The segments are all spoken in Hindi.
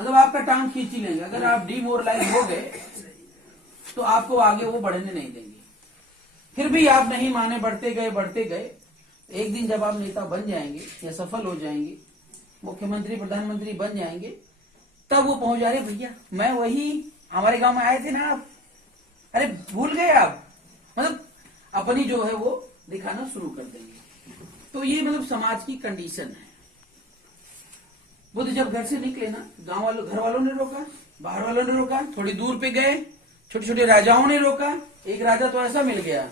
मतलब आपका टांग खींच ही लेंगे। अगर आप डिमोरलाइज हो गए तो आपको आगे वो बढ़ने नहीं देंगे। फिर भी आप नहीं माने, बढ़ते गए। एक दिन जब आप नेता बन जाएंगे या सफल हो जाएंगे, मुख्यमंत्री प्रधानमंत्री बन जाएंगे, तब वो पहुंच जा रहे, भैया मैं वही हमारे गांव में आए थे ना आप, अरे भूल गए आप। मतलब अपनी जो है वो दिखाना शुरू कर देंगे। तो ये मतलब समाज की कंडीशन है। बुद्ध जब घर से निकले ना, घर वालों ने रोका, बाहर वालों ने रोका, थोड़ी दूर पे गए, छोटे छोटे राजाओं ने रोका। एक राजा तो ऐसा मिल गया,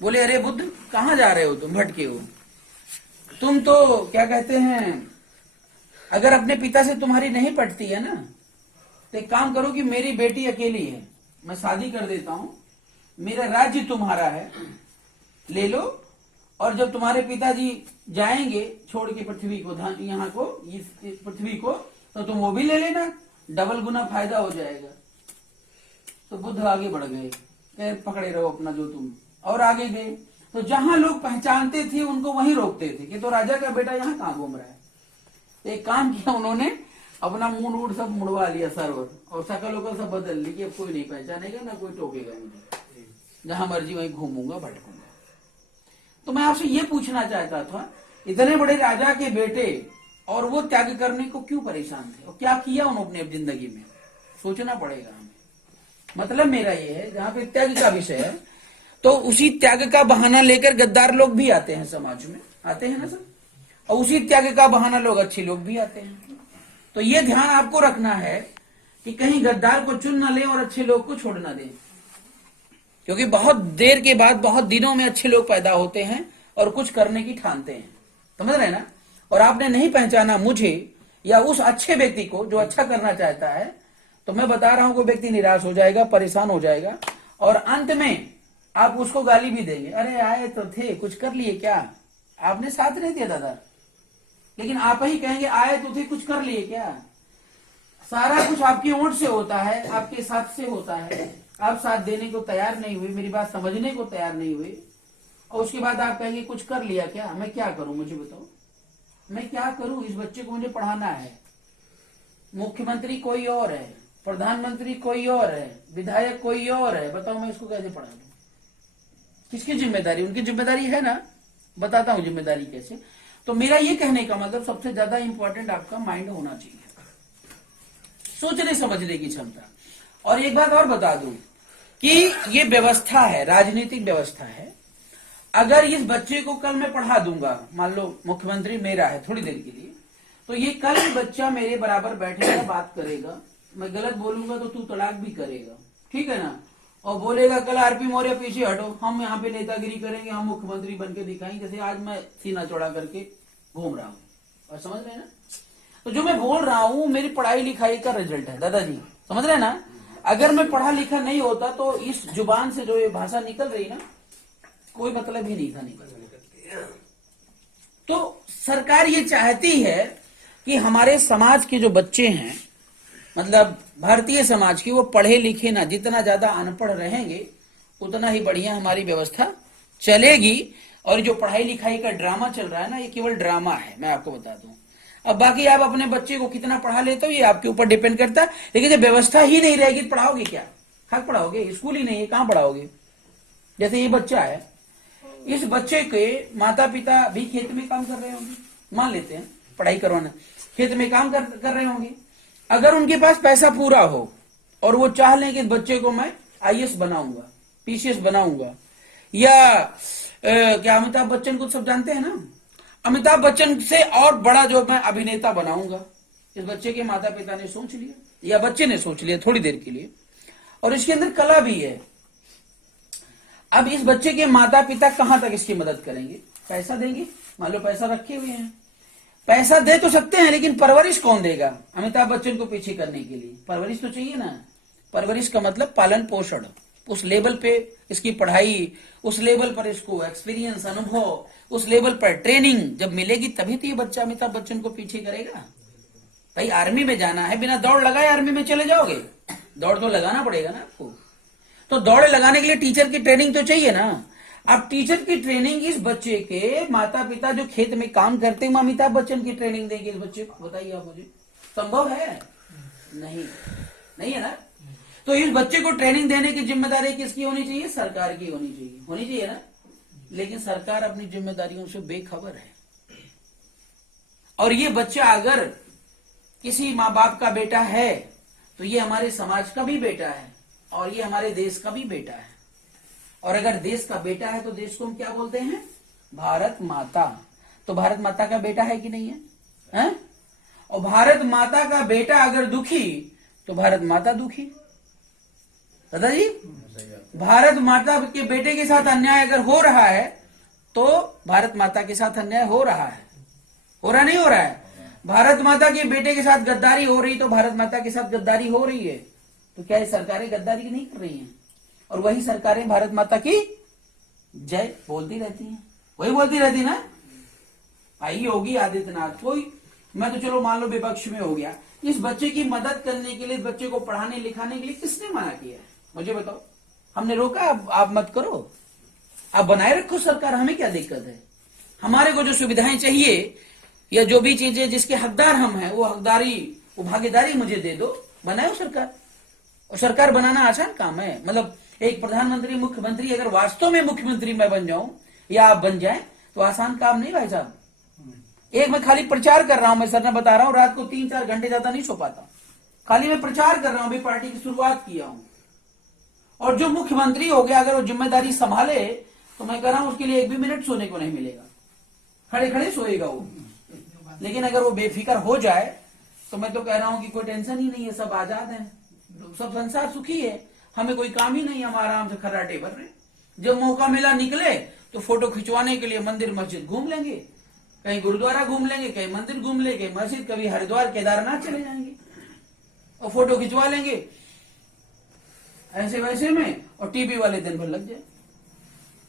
बोले अरे बुद्ध कहाँ जा रहे हो, तुम भटके हो, तुम तो क्या कहते हैं, अगर अपने पिता से तुम्हारी नहीं पटती है ना, तो एक काम करो कि मेरी बेटी अकेली है, मैं शादी कर देता हूं, मेरा राज्य तुम्हारा है, ले लो, और जब तुम्हारे पिताजी जाएंगे छोड़ के पृथ्वी को, यहाँ को, इस पृथ्वी को, तो तुम वो भी ले लेना, डबल गुना फायदा हो जाएगा। तो बुद्ध आगे बढ़ गए, पकड़े रहो अपना जो तुम, और आगे गए। तो जहां लोग पहचानते थे उनको वहीं रोकते थे कि तो राजा का बेटा यहाँ कहाँ घूम रहा है। तो एक काम किया उन्होंने, अपना मुंह सब मुड़वा लिया सरोवर, और शकल वकल सब बदल ली कि अब कोई नहीं पहचानेगा, ना कोई टोकेगा मुझे, जहां मर्जी वहीं घूमूंगा भटकूंगा। तो मैं आपसे ये पूछना चाहता था, इतने बड़े राजा के बेटे, और वो त्याग करने को क्यों परेशान थे, और क्या किया उन्होंने अपनी जिंदगी में, सोचना पड़ेगा हमें। मतलब मेरा ये है, जहां पे त्याग का विषय है, तो उसी त्याग का बहाना लेकर गद्दार लोग भी आते हैं समाज में, आते हैं ना सर, और उसी त्याग का बहाना लोग अच्छे लोग भी आते हैं। तो ये ध्यान आपको रखना है कि कहीं गद्दार को चुन न ले और अच्छे लोग को छोड़ न दें, क्योंकि बहुत देर के बाद, बहुत दिनों में अच्छे लोग पैदा होते हैं और कुछ करने की ठानते हैं, समझ रहे ना। और आपने नहीं पहचाना मुझे या उस अच्छे व्यक्ति को जो अच्छा करना चाहता है, तो मैं बता रहा हूं कोई व्यक्ति निराश हो जाएगा, परेशान हो जाएगा, और अंत में आप उसको गाली भी देंगे, अरे आए तो थे, कुछ कर लिए क्या, आपने साथ नहीं दिया दादा, लेकिन आप ही कहेंगे आए तो थे, कुछ कर लिए क्या। सारा कुछ आपकी ओट से होता है, आपके साथ से होता है, आप साथ देने को तैयार नहीं हुए, मेरी बात समझने को तैयार नहीं हुए, और उसके बाद आप कहेंगे कुछ कर लिया क्या। मैं क्या करूं, मुझे बताओ, मैं क्या करूं, इस बच्चे को मुझे पढ़ाना है, मुख्यमंत्री कोई और है, प्रधानमंत्री कोई और है, विधायक कोई और है, बताओ मैं इसको कैसे पढ़ा दूं, किसकी जिम्मेदारी, उनकी जिम्मेदारी है ना, बताता हूं जिम्मेदारी कैसे। तो मेरा ये कहने का मतलब, सबसे ज्यादा इंपॉर्टेंट आपका माइंड होना चाहिए, सोचने समझने की क्षमता। और एक बात और बता दूं कि ये व्यवस्था है, राजनीतिक व्यवस्था है। अगर इस बच्चे को कल मैं पढ़ा दूंगा, मान लो मुख्यमंत्री मेरा है थोड़ी देर के लिए, तो ये कल बच्चा मेरे बराबर बैठेगा, बात करेगा, मैं गलत बोलूंगा तो तू तड़ाक भी करेगा, ठीक है ना, और बोलेगा कल आरपी मौर्य पीछे हटो, हम यहाँ पे नेतागिरी करेंगे, हम मुख्यमंत्री बन के दिखाएंगे, जैसे आज मैं सीना चौड़ा करके घूम रहा हूँ, और समझ रहे हैं ना। तो जो मैं बोल रहा हूँ मेरी पढ़ाई लिखाई का रिजल्ट है दादाजी, समझ रहे हैं ना। अगर मैं पढ़ा लिखा नहीं होता तो इस जुबान से जो ये भाषा निकल रही ना, कोई मतलब ही नहीं था निकल। तो सरकार ये चाहती है कि हमारे समाज के जो बच्चे हैं, मतलब भारतीय समाज की, वो पढ़े लिखे ना, जितना ज्यादा अनपढ़ रहेंगे उतना ही बढ़िया हमारी व्यवस्था चलेगी। और जो पढ़ाई लिखाई का ड्रामा चल रहा है ना, ये केवल ड्रामा है, मैं आपको बता दूं। अब बाकी आप अपने बच्चे को कितना पढ़ा लेते हो ये आपके ऊपर डिपेंड करता है, लेकिन जब व्यवस्था ही नहीं रहेगी तो पढ़ाओगे क्या, खाक पढ़ाओगे, स्कूल ही नहीं है, कहां पढ़ाओगे। जैसे ये बच्चा है, इस बच्चे के माता पिता भी खेत में काम कर रहे होंगे, मान लेते हैं पढ़ाई करवाना, खेत में काम कर रहे होंगे। अगर उनके पास पैसा पूरा हो और वो चाह लें कि इस बच्चे को मैं आईएएस बनाऊंगा, पीसीएस बनाऊंगा, या क्या अमिताभ बच्चन को सब जानते हैं ना, अमिताभ बच्चन से और बड़ा जो मैं अभिनेता बनाऊंगा, इस बच्चे के माता पिता ने सोच लिया या बच्चे ने सोच लिया थोड़ी देर के लिए, और इसके अंदर कला भी है। अब इस बच्चे के माता पिता कहां तक इसकी मदद करेंगे, पैसा देंगे, मान लो पैसा रखे हुए हैं, पैसा दे तो सकते हैं, लेकिन परवरिश कौन देगा अमिताभ बच्चन को पीछे करने के लिए, परवरिश तो चाहिए ना। परवरिश का मतलब पालन पोषण, उस लेवल पे इसकी पढ़ाई, उस लेवल पर इसको एक्सपीरियंस, अनुभव, उस लेवल पर ट्रेनिंग जब मिलेगी तभी तो ये बच्चा अमिताभ बच्चन को पीछे करेगा। भाई आर्मी में जाना है, बिना दौड़ लगाए आर्मी में चले जाओगे, दौड़ तो लगाना पड़ेगा ना आपको। तो दौड़ लगाने के लिए टीचर की ट्रेनिंग तो चाहिए ना। अब टीचर की ट्रेनिंग इस बच्चे के माता पिता जो खेत में काम करते हैं, अमिताभ बच्चन की ट्रेनिंग देंगे इस बच्चे को, बताइए आप मुझे, संभव है? नहीं, नहीं है ना। तो इस बच्चे को ट्रेनिंग देने की जिम्मेदारी किसकी होनी चाहिए? सरकार की होनी चाहिए, होनी चाहिए ना। लेकिन सरकार अपनी जिम्मेदारियों से बेखबर है। और ये बच्चा अगर किसी माँ बाप का बेटा है तो ये हमारे समाज का भी बेटा है और ये हमारे देश का भी बेटा है। और अगर देश का बेटा है तो देश को हम क्या बोलते हैं? भारत माता। तो भारत माता का बेटा है कि नहीं है, है? और भारत माता का बेटा अगर दुखी तो भारत माता दुखी। दादाजी, भारत माता के बेटे के साथ अन्याय अगर हो रहा है तो भारत माता के साथ अन्याय हो रहा है, हो रहा नहीं हो रहा है? भारत माता के बेटे के साथ गद्दारी हो रही तो भारत माता के साथ गद्दारी हो रही है। तो क्या ये सरकारें गद्दारी नहीं कर रही हैं? और वही सरकारें भारत माता की जय बोलती रहती हैं, वही बोलती रहती ना। आई योगी आदित्यनाथ, कोई मैं तो चलो मान लो विपक्ष में हो गया, इस बच्चे की मदद करने के लिए, बच्चे को पढ़ाने लिखाने के लिए किसने मना किया है? मुझे बताओ। हमने रोका आप मत करो, आप बनाए रखो सरकार, हमें क्या दिक्कत है? हमारे को जो सुविधाएं चाहिए या जो भी चीजें जिसके हकदार हम हैं, वो हकदारी, वो भागीदारी मुझे दे दो, बनाओ सरकार। और सरकार बनाना आसान काम है। मतलब एक प्रधानमंत्री, मुख्यमंत्री अगर वास्तव में मुख्यमंत्री मैं बन जाऊं या आप बन जाएं तो आसान काम नहीं भाई साहब। एक मैं खाली प्रचार कर रहा हूं, मैं सर ने बता रहा हूं, रात को 3-4 घंटे ज्यादा नहीं सो पाता, खाली मैं प्रचार कर रहा हूं, अभी पार्टी की शुरुआत किया हूं। और जो मुख्यमंत्री हो गया अगर वो जिम्मेदारी संभाले तो मैं कह रहा हूं उसके लिए 1 भी मिनट सोने को नहीं मिलेगा, खड़े खड़े सोएगा वो। लेकिन अगर वो बेफिक्र हो जाए तो मैं तो कह रहा हूं कि कोई टेंशन ही नहीं है, सब आजाद है, सब संसार सुखी है, हमें कोई काम ही नहीं, हम आराम से खर्राटे भर रहे। जब मौका मिला निकले तो फोटो खिंचवाने के लिए मंदिर मस्जिद घूम लेंगे, कहीं गुरुद्वारा घूम लेंगे, कहीं मंदिर घूम लेंगे, मस्जिद, कभी हरिद्वार केदारनाथ चले जाएंगे और फोटो खिंचवा लेंगे ऐसे वैसे में, और टीवी वाले दिन भर लग जाए।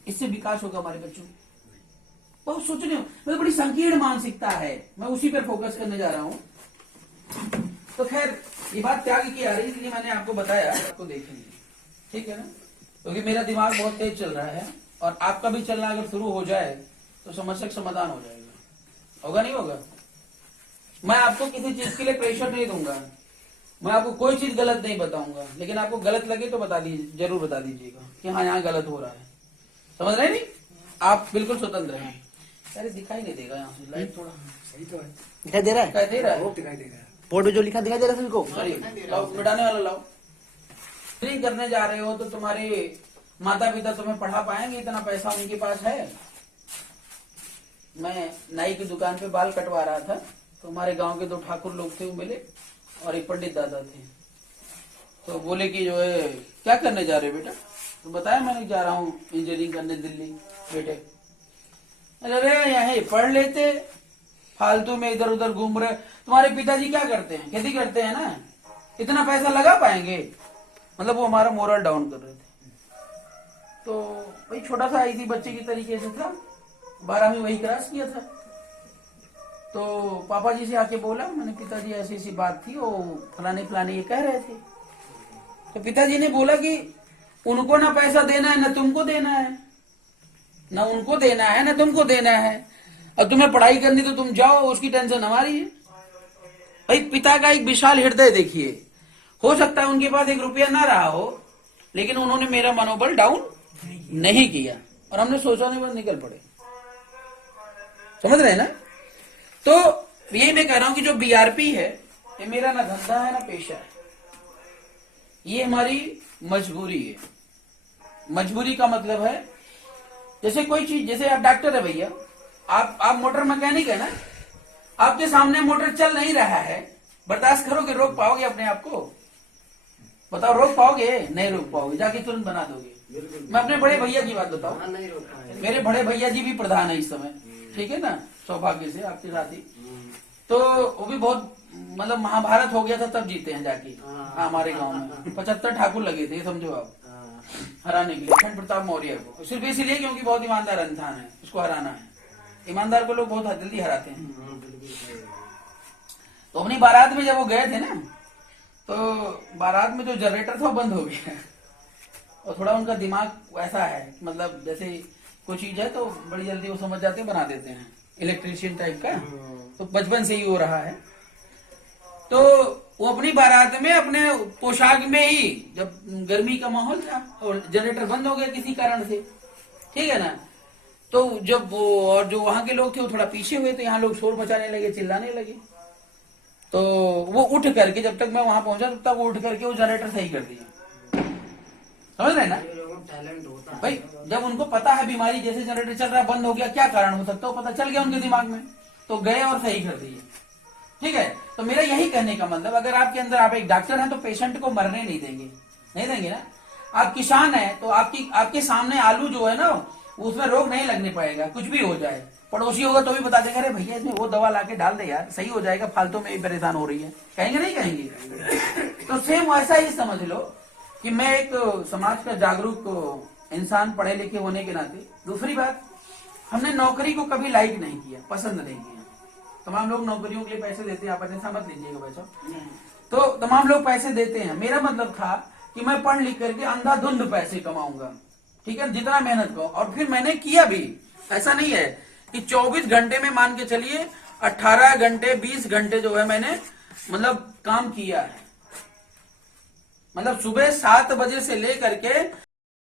इससे विकास होगा हमारे बच्चों में। बहुत सोचने मतलब बड़ी संकीर्ण मानसिकता है, मैं उसी पर फोकस करने जा रहा हूं। तो खैर ये बात त्याग की आ रही, इसलिए मैंने आपको बताया, आपको देखेंगे, ठीक है ना। क्योंकि मेरा दिमाग बहुत तेज चल रहा है और आपका भी चलना अगर शुरू हो जाए तो समस्या का समाधान हो जाएगा। होगा नहीं होगा? मैं आपको किसी चीज के लिए प्रेशर नहीं दूंगा, मैं आपको कोई चीज गलत नहीं बताऊंगा, लेकिन आपको गलत लगे तो बता दीजिए, जरूर बता दीजिएगा कि हाँ यहाँ गलत हो रहा है। समझ रहे नहीं? आप बिल्कुल स्वतंत्र हैं। अरे दिखाई नहीं देगा यहाँ से, लाइट थोड़ा सही तो है, दिखाई दे रहा है, दिखाई दे रहा है, दिखाई देगा। बोर्ड में जो लिखा दिखाई दे रहा है सबको? सॉरी, लाओ मिटाने वाला लाओ। नहीं करने जा रहे हो तो तुम्हारे माता पिता तुम्हें पढ़ा पाएंगे? इतना पैसा उनके पास है? मैं नाई की दुकान पे बाल कटवा रहा था तो हमारे गांव के 2 ठाकुर लोग थे, वो मिले और एक पंडित दादा थे। तो बोले कि जो है क्या करने जा रहे हो बेटा? तो बताया मैंने जा रहा हूँ इंजीनियरिंग करने दिल्ली। बेटे अरे यही पढ़ लेते, फालतू में इधर उधर घूम रहे। तुम्हारे पिताजी क्या करते हैं? खेती करते हैं ना, इतना पैसा लगा पाएंगे? मतलब वो हमारा मोरल डाउन कर रहे थे। तो भाई छोटा सा इसी बच्चे की तरीके से था, 12वीं वही क्रॉस किया था। तो पापा जी से आके बोला, मैंने पिताजी ऐसी ऐसी बात थी, वो फलाने फलाने ये कह रहे थे। तो पिताजी ने बोला कि उनको ना पैसा देना है ना तुमको देना है, ना उनको देना है ना तुमको देना है, और तुम्हें पढ़ाई करनी तो तुम जाओ, उसकी टेंशन हमारी है। भाई पिता का एक विशाल हृदय देखिए। हो सकता है उनके पास 1 रुपया ना रहा हो, लेकिन उन्होंने मेरा मनोबल डाउन नहीं किया और हमने सोचने पर निकल पड़े। समझ रहे हैं ना? तो यही मैं कह रहा हूं कि जो बीआरपी है ये मेरा ना धंधा है ना पेशा है, ये हमारी मजबूरी है। मजबूरी का मतलब है जैसे कोई चीज, जैसे आप डॉक्टर है भैया, आप मोटर मैकेनिक है ना, आपके सामने मोटर चल नहीं रहा है, बर्दाश्त करोगे? रोक पाओगे अपने आप को? बताओ, रोक पाओगे? नहीं रोक पाओगे, जाके तुरंत बना दोगे। मैं अपने बड़े भैया की बात बताऊं, मेरे बड़े भैया जी भी प्रधान है इस समय, ठीक है ना, सौभाग्य से आपके साथी। तो वो भी बहुत मतलब महाभारत हो गया था तब जीते हैं जाके हमारे गांव में। 75 ठाकुर लगे थे, समझो आप, हराने के लिए अखंड प्रताप मौर्य को, सिर्फ इसलिए क्योंकि बहुत ईमानदार इंसान है, उसको हराना है। ईमानदार को लोग बहुत जल्दी हराते हैं। तो अपनी बारात में जब वो गए थे ना, तो बारात में जो जनरेटर था वो बंद हो गया और थोड़ा उनका दिमाग वैसा है, मतलब जैसे कोई चीज है तो बड़ी जल्दी वो समझ जाते हैं, बना देते हैं, इलेक्ट्रीशियन टाइप का। तो बचपन से ही हो रहा है। तो वो अपनी बारात में अपने पोशाक में ही, जब गर्मी का माहौल था और जनरेटर बंद हो गया किसी कारण से, ठीक है ना, तो जब वो और जो वहां के लोग थे वो थोड़ा पीछे हुए, तो यहाँ लोग शोर मचाने लगे, चिल्लाने लगे। तो वो उठ करके, जब तक मैं वहां पहुंचा तब तक वो उठ करके वो जनरेटर सही कर दिया। समझ रहे ना भाई, जब उनको पता है बीमारी, जैसे जनरेटर चल रहा है बंद हो गया, क्या कारण हो सकता है वो पता चल गया उनके दिमाग में, तो गए और सही कर दिए। ठीक है, तो मेरा यही कहने का मतलब, अगर आपके अंदर, आप एक डॉक्टर हैं तो पेशेंट को मरने नहीं देंगे, नहीं देंगे ना। आप किसान हैं तो आपके सामने आलू जो है ना, उसमें रोग नहीं लगने पाएगा, कुछ भी हो जाए। पड़ोसी होगा तो भी बता देगा, अरे भैया इसमें वो दवा लाके डाल दे यार, सही हो जाएगा, फालतू में ही परेशान हो रही है, कहेंगे नहीं कहेंगे। तो सेम वैसा ही समझ लो कि मैं एक समाज का जागरूक इंसान, पढ़े लिखे होने के नाते। दूसरी बात, हमने नौकरी को कभी लाइक नहीं किया, पसंद नहीं किया। तमाम लोग नौकरियों के लिए पैसे देते हैं, आप ऐसा मत लीजिएगा पैसा, तो तमाम लोग पैसे देते हैं। मेरा मतलब था कि मैं पढ़ लिख करके अंधाधुंध पैसे कमाऊंगा, ठीक है, जितना मेहनत को, और फिर मैंने किया भी। ऐसा नहीं है कि 24 घंटे में, मान के चलिए 18 घंटे 20 घंटे जो है मैंने मतलब काम किया है। मतलब सुबह 7 बजे से लेकर के